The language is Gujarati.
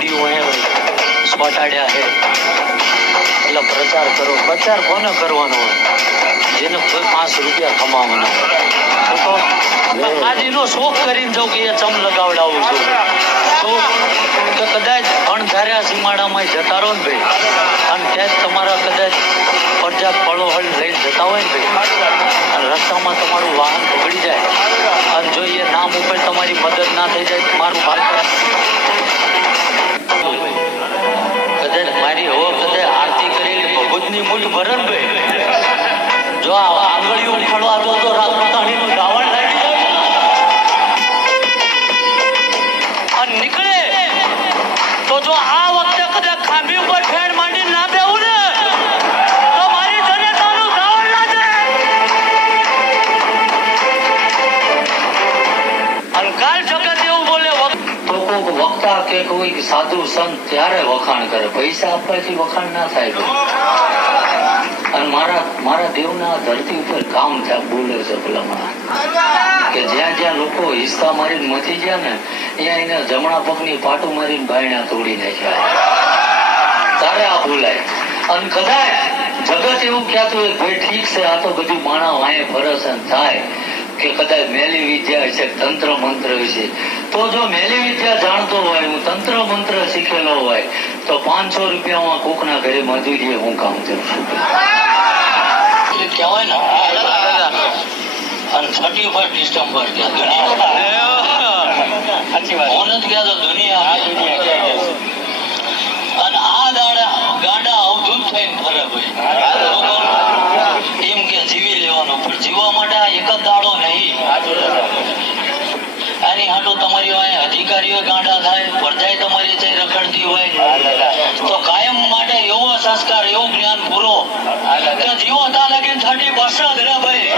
વિડીયો અહીંયા સ્પોટાડ્યા છે એટલે પ્રચાર કરો. પ્રચાર કોને કરવાનો હોય? જેને કોઈ 5 રૂપિયા કમાવાના હોય. આજે એનો શોખ કરીને જાઉં કે એ ચમ લગાવડાવું છું તો કદાચ અણધાર્યા સીમાડામાં જતા રહો ને ભાઈ, અને ક્યાંક તમારા કદાચ પડજા ફળો હળી લઈને જતા હોય ને ભાઈ, અને રસ્તામાં તમારું વાહન બગડી જાય અને જો એ નામ ઉપર તમારી મદદ ના થઈ જાય, મારું બાળક કદાચ મારી હો કદાચ આરતી કરેલી ભગવતની મૂઠ ભરણ ભાઈ, જો આ આંગળીઓ ઉખાડવા દો તો રાતનું ગાવણ લાગી નીકળે તો જો આ વખતે કદાચ ખાંભી ઉપર ફેર માંડી ના બેવું ને તો મારી જનતાનું ગાવણ ના જાય. અને કાલ જગત એવું બોલે તો કોઈક વક્તા કે કોઈ સાધુ સંત ત્યારે વખાણ કરે, પૈસા આપવાથી વખાણ ના થાય. અને મારા દેવના ધરતી ઉપર કામ થાય બોલે છે ભલામણા કે જ્યાં જ્યાં લોકો હિસ્સા મારીને મચી ગયા ને ત્યાં એને જમણા પગની પાટું મારીને બાયણા તોડી નાખ્યા. તારે આ બોલાય. અને કદાચ જગત એવું કહેતું હોય ભાઈ ઠીક છે આ તો બધી માણા વાંહે ફરસન થાય કે કદાચ મેલી વિદ્યા છે, તંત્ર મંત્ર વિશે, તો જો મેલી વિદ્યા જાણતો હોય, હું તંત્ર મંત્ર શીખેલો હોય તો 500 રૂપિયામાં કોકના ઘરે મજૂરીએ હું કામ કરું છું કહેવાય ને. અને 31 ડિસેમ્બર ત્યાં દુનિયા અને આ દાડા ગાડા અવધૂત થઈને ફરે ભાઈ, એમ કે જીવી લેવાનો, પણ જીવવા માટે આ એક જ દાડો નહીં. આની હાટો તમારી અધિકારીઓ ગાંડા થાય, પ્રજા તમારી છે રખડતી હોય તો કાયમ માટે એવો સંસ્કાર, એવું જ્ઞાન પૂરો કે જીવો તા લગીને 30 વર્ષ જ રે ભાઈ.